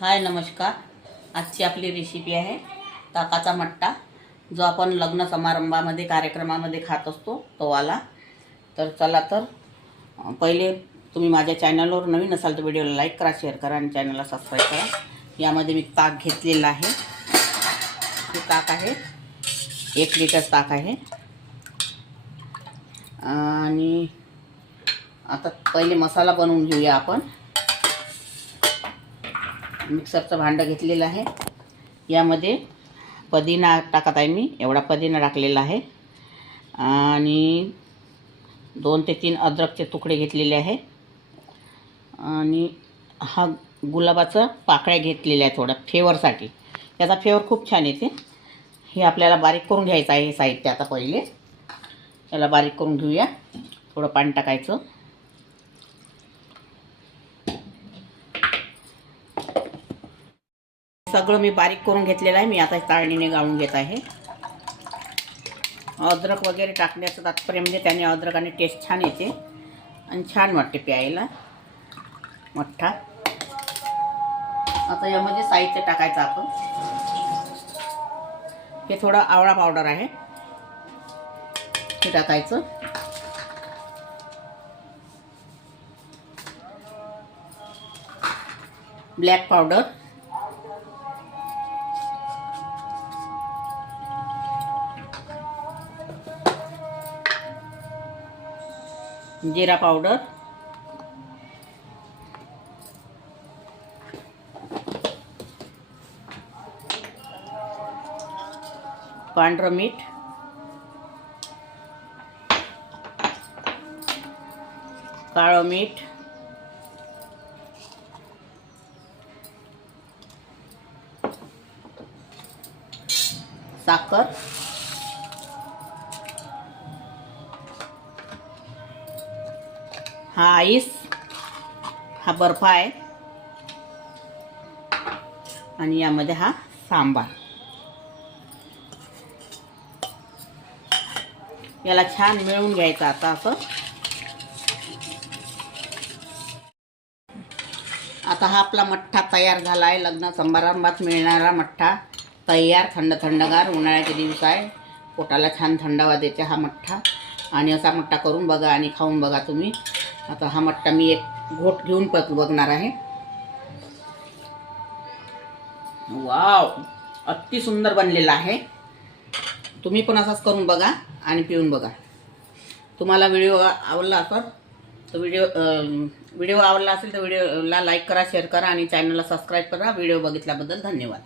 हाय नमस्कार। आजची आपली रेसिपी आहे ताकाचा मट्टा, जो आपण लग्न समारंभामध्ये कार्यक्रमामध्ये खात असतो तो वाला। तर चला तर पहिले तुम्ही माझ्या चॅनलवर नवीन असाल तर व्हिडिओला लाईक करा, शेअर करा आणि चॅनलला सबस्क्राईब करा। यामध्ये मी ताक घेतलेलं आहे। हे ताक आहे 1 लिटर ताक आहे। आणि आता पहिले मसाला बनवून घेऊया आपण। मिक्सरचं भांडं घेतलेलं आहे। यामध्ये पुदिना टाकत आहे मी, एवढा पुदिना टाकलेला आहे। आणि 2 ते 3 अद्रकचे तुकडे घेतलेले आहे। आणि हा गुलाबाचं पाकळ्या घेतलेल्या आहे थोडा फ्लेवरसाठी, त्याचा फ्लेवर खूप छान येते। हे आपल्याला बारीक करून घ्यायचं आहे हे साहित्य। आता पहिले याला बारीक करून घेऊया। थोडं पाणी टाकायचं। सगळं मी बारीक करून घेतलेलं आहे। मी आता चाळणीने गाळून घेत आहे। अद्रक वगैरे टाकण्याचं तात्पर्य म्हणजे त्याने अद्रकाने टेस्ट छान येते आणि छान वाटते प्यायला मठ्ठा। आता यामध्ये साहित्य टाकायचं आपण। हे थोडं आवळा पावडर आहे, हे टाकायचं। ब्लॅक पावडर, जीरा पावडर, पांढरं मीठ, काळं मीठ, साखर, हा आईस, हा बर्फ आहे आणि यामध्ये हा सांबार। याला छान मिळवून घ्यायचं आता असं। आता हा आपला मठ्ठा तयार झाला आहे। लग्न समारंभात मिळणारा मठ्ठा तयार, थंडगार उन्हाळ्याचे दिवस आहे, पोटाला छान थंडावा देते हा मठ्ठा। आणि असा मठ्ठा करून बघा आणि खाऊन बघा तुम्ही। आता हा मठ्ठा मी एक घोट घेऊन बघणार आहे। वाव, अति सुंदर बनलेला आहे। तुम्ही पण असाच करून बघा आणि पिऊन बघा। तुम्हाला व्हिडिओ आवडला असेल तर व्हिडिओ आवडला असेल तर व्हिडिओला लाईक करा, शेअर करा आणि चॅनलला सबस्क्राईब करा। व्हिडिओ बघितल्याबद्दल धन्यवाद।